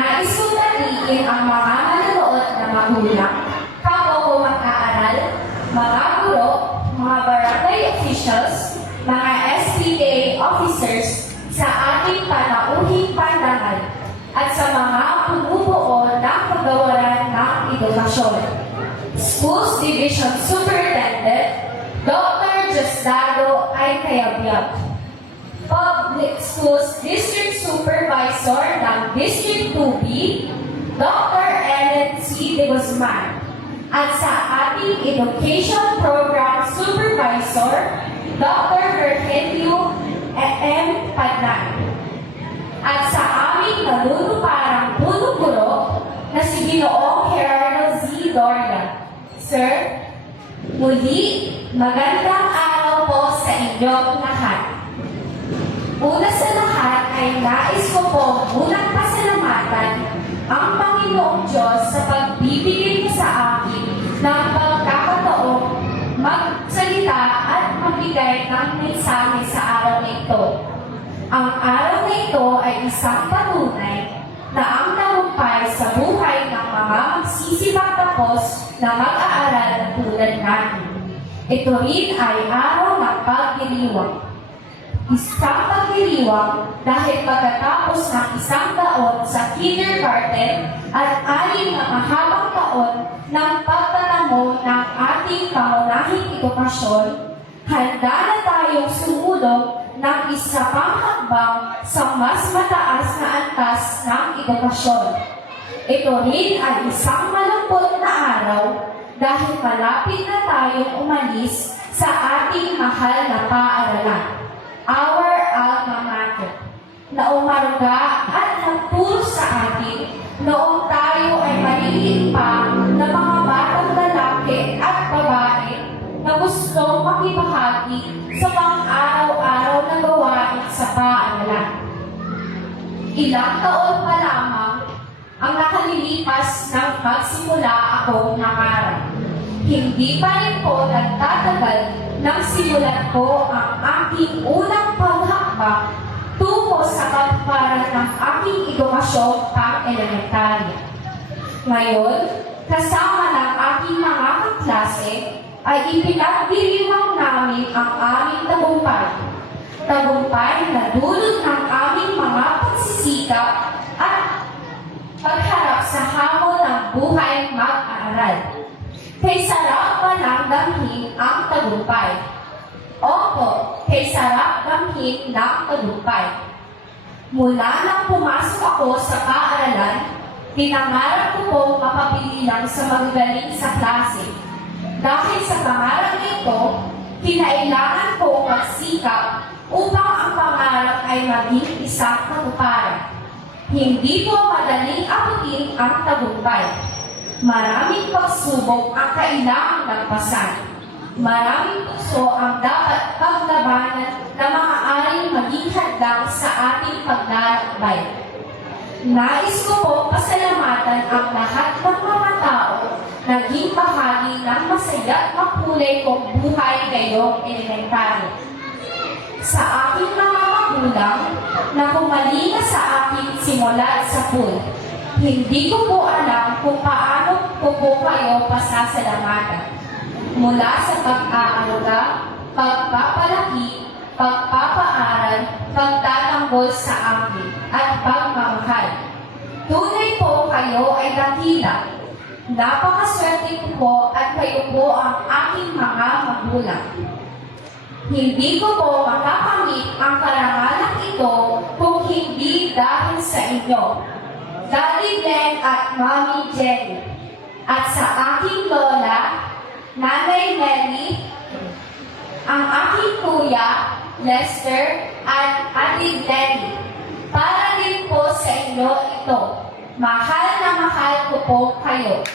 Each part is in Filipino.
Nais kong batiin ang mga manonood na magulang, kapwa ko mag-aaral, mga guro, mga barangay officials, mga SPA officers sa ating panauhing pandangal at sa mga bumubuo ng pagawaran ng edukasyon. Schools Division Superintendent, Dr. Justado ay Kayabyab. Public Schools District Supervisor ng District 2B, Dr. Ellen C. De Guzman. At sa ating Education Program Supervisor, Dr. Virgilio M. Padlan. At sa aming nanunuparang punong-guro na si Ginoong Gerardo Z. Doria. Sir, muli, magandang araw po sa inyong lahat. Una sa lahat ay nais ko po munang pasalamatan ang Panginoong Diyos sa pagbibigay niya sa akin ng pagkakataong magsalita at magbigay ng mensahe sa araw na ito. Ang araw na ito ay isang patunay na ang tagumpay sa buhay ng mga magsisibang tapos na mag-aaral tulad natin. Ito rin ay araw ng pagdiriwang. Isang pagdiriwang dahil pagkatapos ng isang taon sa kindergarten at 6 na mahabang taon ng pagtatamo ng ating pangunahing edukasyon, handa na tayong sumulong ng isa pang hakbang sa mas mataas na antas ng edukasyon. Ito rin ay isang malungkot na araw dahil malapit na tayong umalis sa ating mahal na paaralan, our alma mater, na umaruga at nagturo sa atin noong tayo ay maliliit pa na mga batang lalaki at babae na gustong makibahagi sa pang-araw-araw na gawain sa paaralan. Ilang taon pa lamang ang nakalilipas nang magsimula akong nangarap. Hindi pa rin po nagtatagal nang simulan ko ang aking unang paghakbang tungo sa pagpaparal ng aking edukasyong pang-elementarya. Ngayon, kasama ng aking mga kaklase, ay ipinagdiriwang namin ang aming tagumpay. Tagumpay na dulot ng aming mga pagsisikap at pagharap sa hamon ng buhay mag-aaral. Kay sarap pa ng damhin ang tagumpay. Opo, kay sarap damhin ng tagumpay. Mula nang pumasok ako sa paaralan, pinangarap ko po mapapilang sa magagaling sa klase. Dahil sa pangarap ito, kinailangan ko magsikap upang ang pangarap ay maging isang katuparan. Hindi po madaling abutin ang tagumpay. Maraming pagsubok ang kailangang lagpasan. Maraming tukso ang dapat paglabanan na maaaring maging hadlang sa ating paglalakbay. Nais ko po pasalamatan ang lahat ng mga tao naging bahagi ng masaya at makulay kong buhay ngayong elementarya. Sa aking mga magulang na humalinga sa akin simula sa pool, hindi ko po alam kung paano ko po kayo pasasalamatan. Mula sa pag-aaruga, pagpapalaki, pagpapaaral, pagtatanggol sa akin, at pagmamahal. Tunay po kayo ay dakila. Napakaswerte ko po at kayo po ang aking mga magulang. Hindi ko po makakamit ang karangalan ito kung hindi dahil sa inyo, Daddy Glenn at Mommy Jenny, at sa aking lola, Nanay Nelly, ang aking kuya, Lester, at Ate Lenny. Para din po sa inyo ito. Mahal na mahal ko po kayo.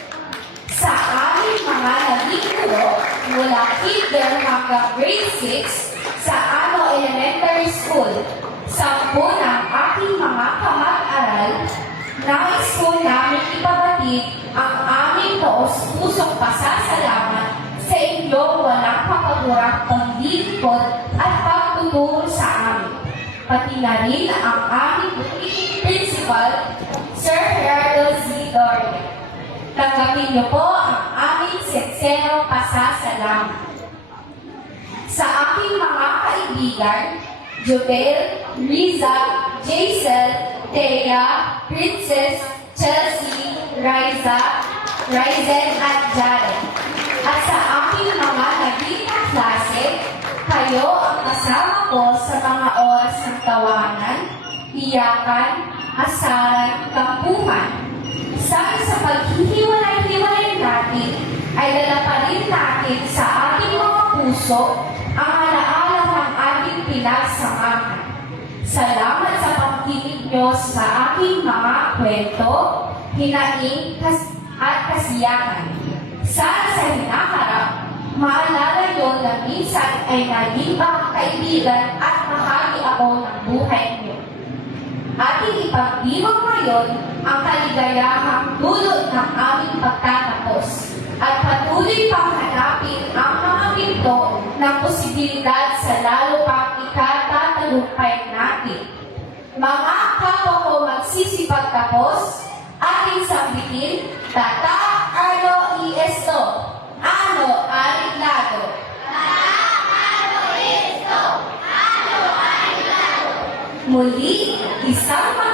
Sa aming mga naging guro, mula kinder hanggang grade 6 sa Ano Elementary School, 10 ng aking mga kamag-aral, nais ko namin ipabatid ang aming taos-pusong pasasalamat sa inyong walang kapagurang paglilingkod at pagtuturo sa amin. Pati na rin ang aming principal, Sir Tanggapin niyo po ang aming sinserong pasasalamat. Sa aking mga kaibigan, Jubel, Riza, Jaisel, Thea, Princess, Chelsea, Ryzen at Jaren. At sa aking mga naging kaklase, kayo ang kasama ko sa mga oras ng tawanan, iyakan, asaran, tampuhan. Sa paghihiwalay-hiwalay natin, ay dala pa rin natin sa ating mga puso ang alaala ng ating pinagsamahan. Salamat sa pagkinig niyo sa aking mga kwento, hinaing at kasiyahan. Sana sa hinaharap, maalala niyo na minsan ay naging kaibigan at bahagi ako ng buhay niyo. Ating ipagdiwang ngayon ang kaligayahang dulot ng aming pagtatapos at patuloy pang hanapin ang mga pinto ng posibilidad sa lalo pang ikatatagumpay natin. Mga kapwa ko magsisipagtapos, ating sambitin, Tata Arlo Iesto, Ano Ariglado. Muli, isang